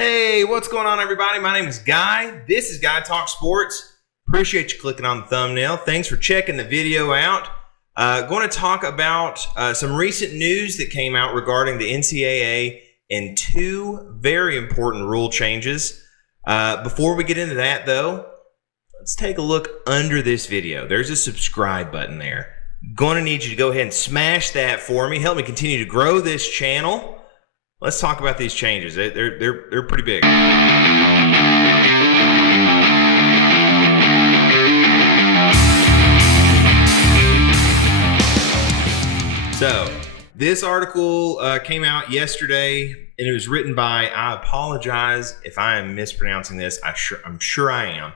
Hey, what's going on, everybody? My name is Guy. This is Guy Talk Sports. Appreciate you clicking on the thumbnail. Thanks for checking the video out. Going to talk about some recent news that came out regarding the NCAA and two very important rule changes. Before we get into that, though, let's take a look under this video. There's a subscribe button there. Going to need you to go ahead and smash that for me. Help me continue to grow this channel. Let's talk about these changes. They're pretty big. So this article came out yesterday, and it was written by, I apologize if I am mispronouncing this. I'm sure I am.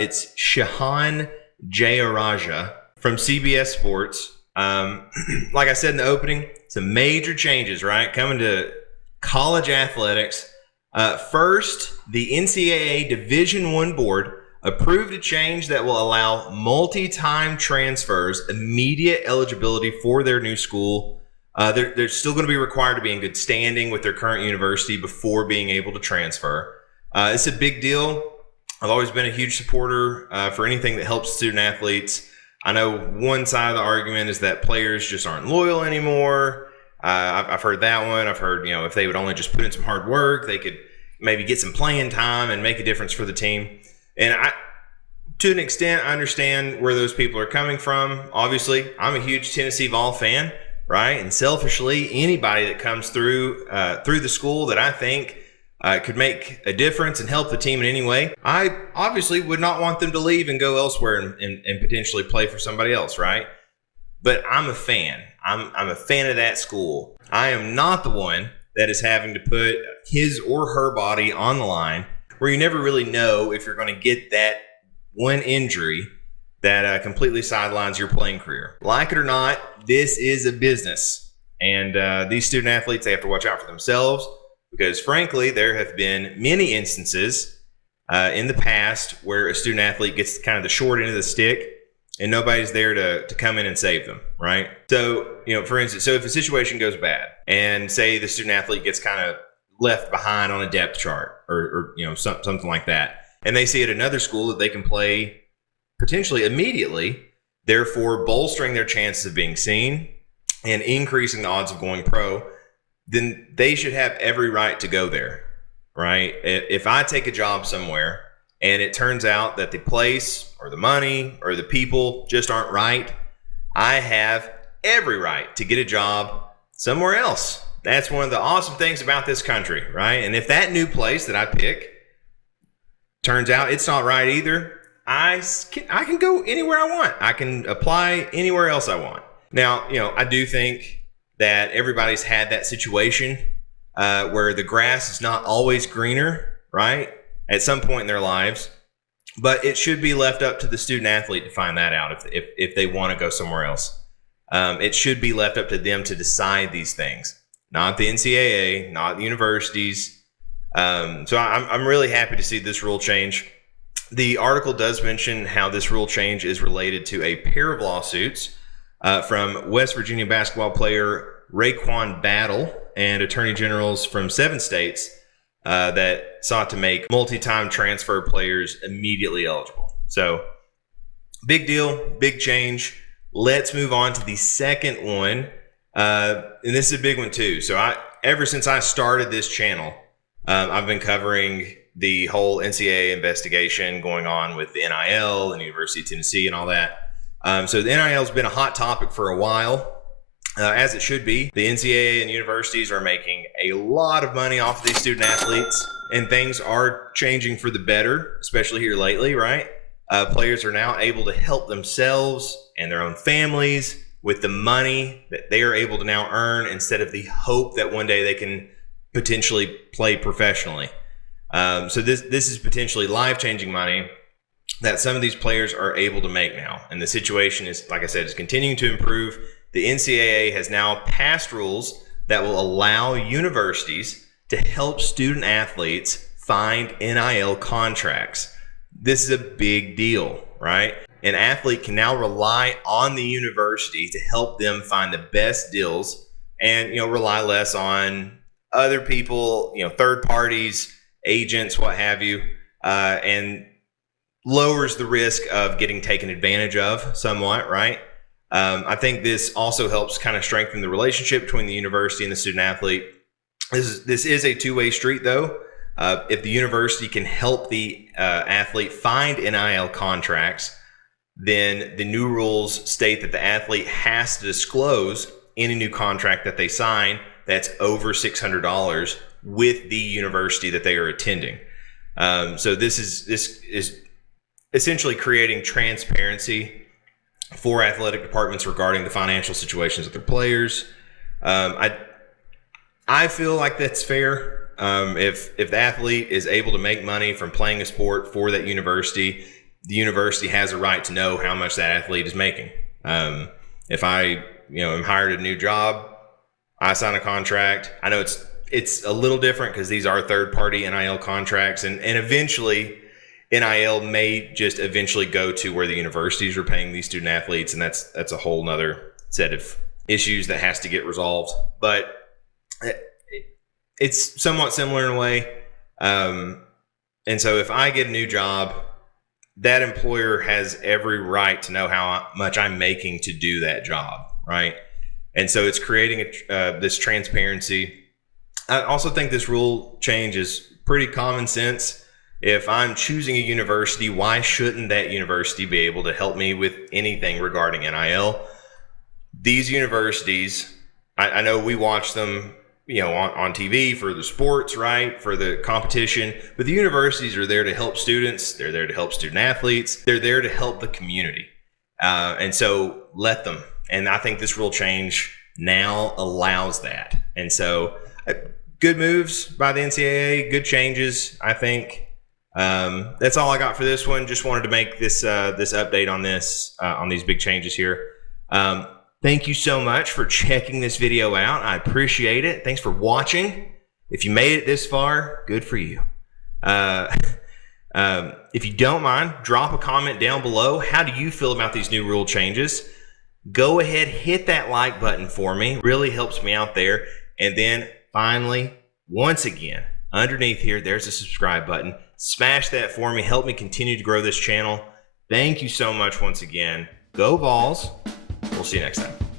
It's Shahan Jayaraja from CBS Sports. Like I said in the opening, some major changes, right, coming to college athletics. First, the NCAA Division I board approved a change that will allow multi-time transfers immediate eligibility for their new school. They're still going to be required to be in good standing with their current university before being able to transfer. It's a big deal. I've always been a huge supporter for anything that helps student athletes. I know one side of the argument is that players just aren't loyal anymore. I've heard that one. I've heard, if they would only just put in some hard work, they could maybe get some playing time and make a difference for the team. And to an extent, I understand where those people are coming from. Obviously, I'm a huge Tennessee Vol fan, right? And selfishly, anybody that comes through the school that I think could make a difference and help the team in any way, I obviously would not want them to leave and go elsewhere and potentially play for somebody else, right? But I'm a fan. I'm a fan of that school. I am not the one that is having to put his or her body on the line, where you never really know if you're going to get that one injury that completely sidelines your playing career. Like it or not, this is a business. And these student athletes, they have to watch out for themselves. Because frankly, there have been many instances in the past where a student athlete gets kind of the short end of the stick and nobody's there to come in and save them, right? So, for instance, if a situation goes bad and say the student athlete gets kind of left behind on a depth chart or something like that, and they see at another school that they can play potentially immediately, therefore bolstering their chances of being seen and increasing the odds of going pro, then they should have every right to go there, right? If I take a job somewhere and it turns out that the place or the money or the people just aren't right, I have every right to get a job somewhere else. That's one of the awesome things about this country, right? And if that new place that I pick turns out it's not right either, I can go anywhere I want. I can apply anywhere else I want. Now, I do think that everybody's had that situation where the grass is not always greener, right, at some point in their lives. But it should be left up to the student athlete to find that out if they want to go somewhere else. It should be left up to them to decide these things, not the NCAA, not the universities. So I'm really happy to see this rule change. The article does mention how this rule change is related to a pair of lawsuits from West Virginia basketball player Raekwon Battle and attorney generals from 7 states that sought to make multi-time transfer players immediately eligible. So big deal, big change. Let's move on to the second one. And this is a big one too. So ever since I started this channel, I've been covering the whole NCAA investigation going on with the NIL and the University of Tennessee and all that. So the NIL has been a hot topic for a while, as it should be. The NCAA and universities are making a lot of money off of these student athletes, and things are changing for the better, especially here lately, right? Players are now able to help themselves and their own families with the money that they are able to now earn instead of the hope that one day they can potentially play professionally. So this is potentially life-changing money that some of these players are able to make now. And the situation is, like I said, is continuing to improve. The NCAA has now passed rules that will allow universities to help student athletes find NIL contracts. This is a big deal, right? An athlete can now rely on the university to help them find the best deals and, rely less on other people, third parties, agents, what have you, and lowers the risk of getting taken advantage of somewhat, right? I think this also helps kind of strengthen the relationship between the university and the student athlete. This is a two-way street, though. If the university can help the athlete find NIL contracts, then the new rules state that the athlete has to disclose any new contract that they sign that's over $600 with the university that they are attending. So this is essentially creating transparency for athletic departments regarding the financial situations of their players. I feel like that's fair. If the athlete is able to make money from playing a sport for that university, the university has a right to know how much that athlete is making. If I am hired at a new job, I sign a contract. I know it's a little different because these are third-party NIL contracts, and eventually NIL may just eventually go to where the universities are paying these student athletes, and that's a whole nother set of issues that has to get resolved. But it's somewhat similar in a way. And so if I get a new job, that employer has every right to know how much I'm making to do that job, right? And so it's creating this transparency. I also think this rule change is pretty common sense. If I'm choosing a university, why shouldn't that university be able to help me with anything regarding NIL? These universities, I know we watch them on TV for the sports, right? For the competition. But the universities are there to help students. They're there to help student athletes. They're there to help the community. And so let them. And I think this rule change now allows that. And so good moves by the NCAA, good changes, I think. That's all I got for this one. Just wanted to make this update on on these big changes here. Thank you so much for checking this video out. I appreciate it. Thanks for watching. If you made it this far, good for you. If you don't mind, drop a comment down below. How do you feel about these new rule changes? Go ahead, hit that like button for me. Really helps me out there. And then finally, once again, underneath here, there's a subscribe button. Smash that for me. Help me continue to grow this channel. Thank you so much once again. Go Vols. We'll see you next time.